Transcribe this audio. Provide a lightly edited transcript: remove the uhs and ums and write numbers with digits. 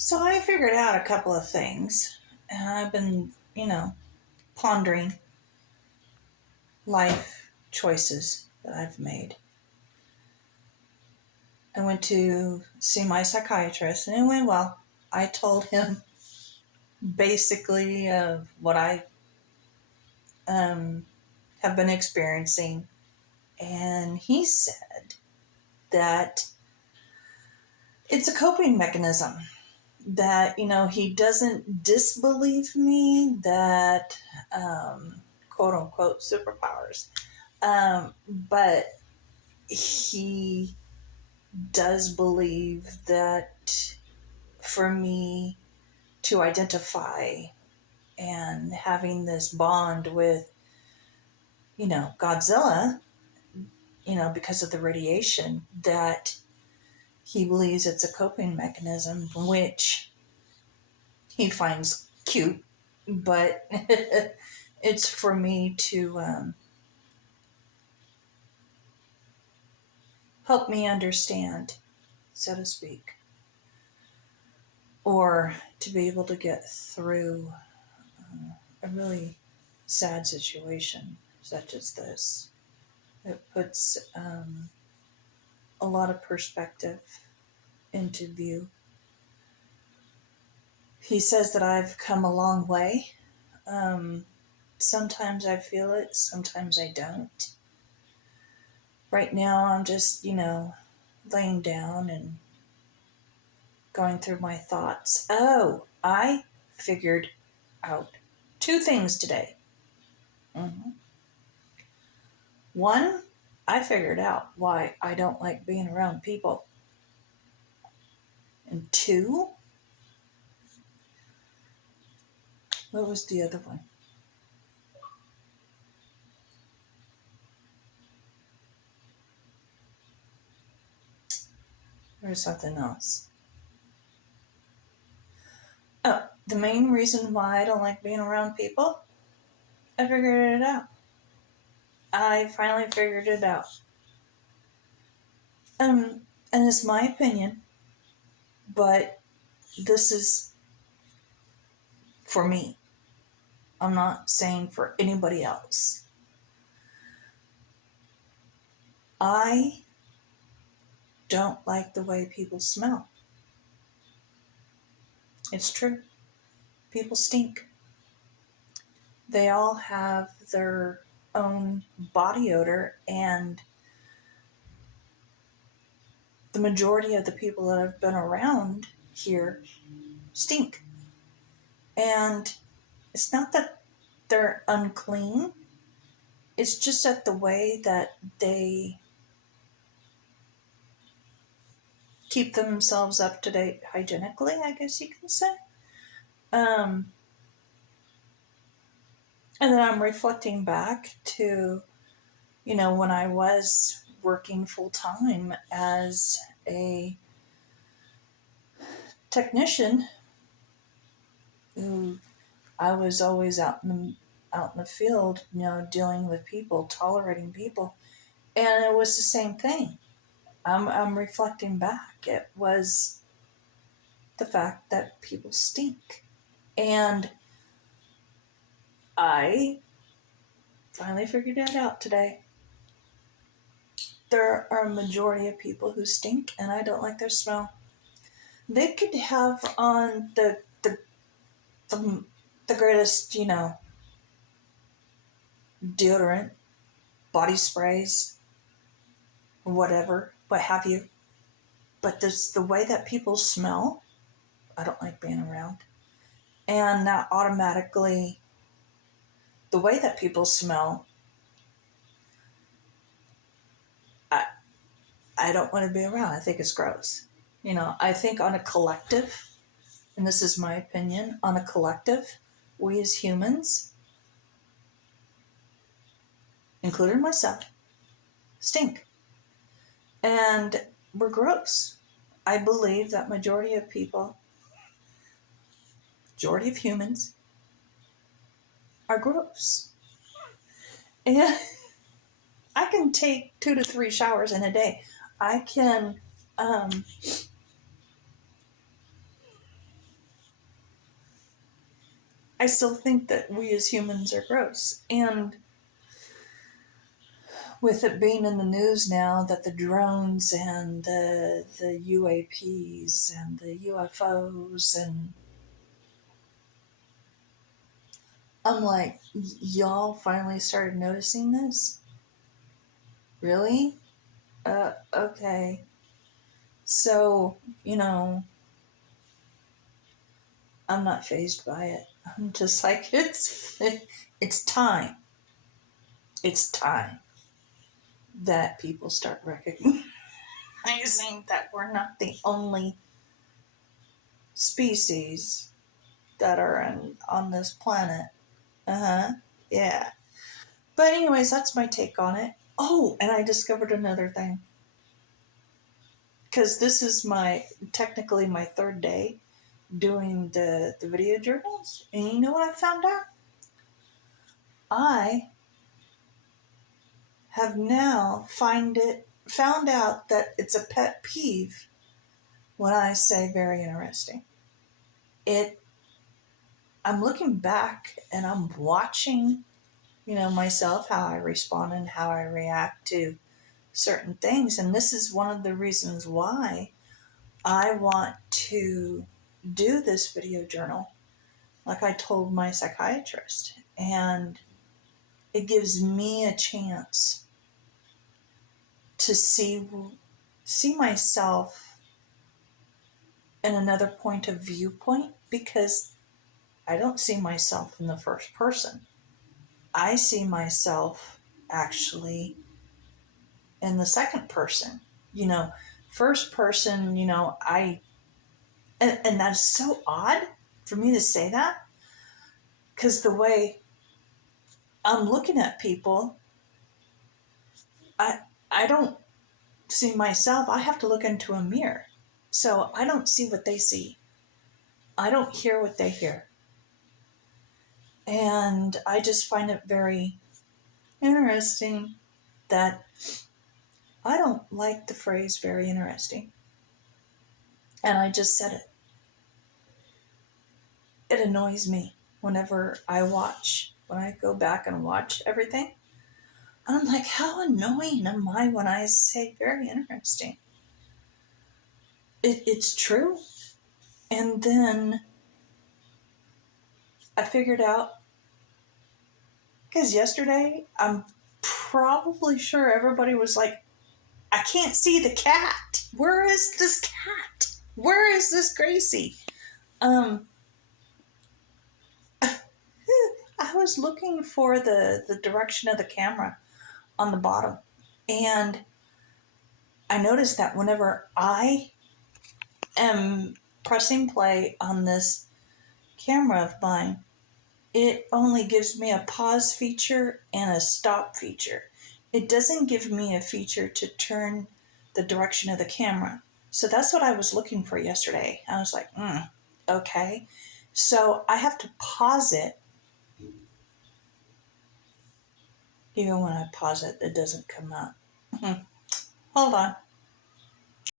So I figured out a couple of things. And I've been, pondering life choices that I've made. I went to see my psychiatrist and it went well. I told him basically what I um, have been experiencing. And he said that it's a coping mechanism. That, he doesn't disbelieve me that, quote unquote, superpowers. But he does believe that for me to identify and having this bond with, Godzilla, because of the radiation, that he believes it's a coping mechanism, which he finds cute, but it's for me to help me understand, so to speak, or to be able to get through a really sad situation such as this. It puts a lot of perspective into view. He says that I've come a long way. Sometimes I feel it, sometimes I don't. Right now, I'm just, laying down and going through my thoughts. Oh, I figured out two things today. Mm-hmm. One, I figured out why I don't like being around people. And two, what was the other one? There was something else. Oh, the main reason why I don't like being around people, I figured it out. I finally figured it out. And it's my opinion, but this is for me. I'm not saying for anybody else. I don't like the way people smell. It's true. People stink. They all have their own body odor, and the majority of the people that have been around here stink. And it's not that they're unclean, it's just that the way that they keep themselves up to date hygienically, I guess you can say. And then I'm reflecting back to, when I was working full time as a technician, who I was always out in the field, dealing with people, tolerating people, and it was the same thing. I'm reflecting back. It was the fact that people stink, and I finally figured that out today. There are a majority of people who stink, and I don't like their smell. They could have on the greatest, deodorant, body sprays, whatever, what have you. But this the way that people smell, I don't like being around. And that automatically, the way that people smell, I, I don't want to be around. I think it's gross. I think on a collective, and this is my opinion, on a collective, we as humans, including myself, stink. And we're gross. I believe that majority of humans are gross. And I can take 2 to 3 showers in a day. I can I still think that we as humans are gross. And with it being in the news now that the drones and the UAPs and the UFOs, and I'm like, y'all finally started noticing this? Really? Okay. So, I'm not fazed by it. I'm just like, it's time. It's time that people start recognizing that we're not the only species that are on this planet. Uh-huh. Yeah. But anyways, that's my take on it. Oh, and I discovered another thing. Because this is technically my third day doing the video journals. And you know what I found out? I have now found out that it's a pet peeve when I say very interesting. I'm looking back and I'm watching, myself, how I respond and how I react to certain things. And this is one of the reasons why I want to do this video journal, like I told my psychiatrist. And it gives me a chance to see myself in another point of viewpoint, because I don't see myself in the first person. I see myself actually in the second person. First person, and that's so odd for me to say that, because the way I'm looking at people, I don't see myself. I have to look into a mirror. So I don't see what they see. I don't hear what they hear. And I just find it very interesting that I don't like the phrase very interesting. And I just said it. It annoys me whenever when I go back and watch everything. And I'm like, how annoying am I when I say very interesting? It's true. And then I figured out, because yesterday, I'm probably sure everybody was like, I can't see the cat. Where is this cat? Where is this Gracie? I was looking for the direction of the camera on the bottom. And I noticed that whenever I am pressing play on this camera of mine, it only gives me a pause feature and a stop feature. It doesn't give me a feature to turn the direction of the camera. So that's what I was looking for yesterday. I was like, okay. So I have to pause it. Even when I pause it, it doesn't come up. Hold on.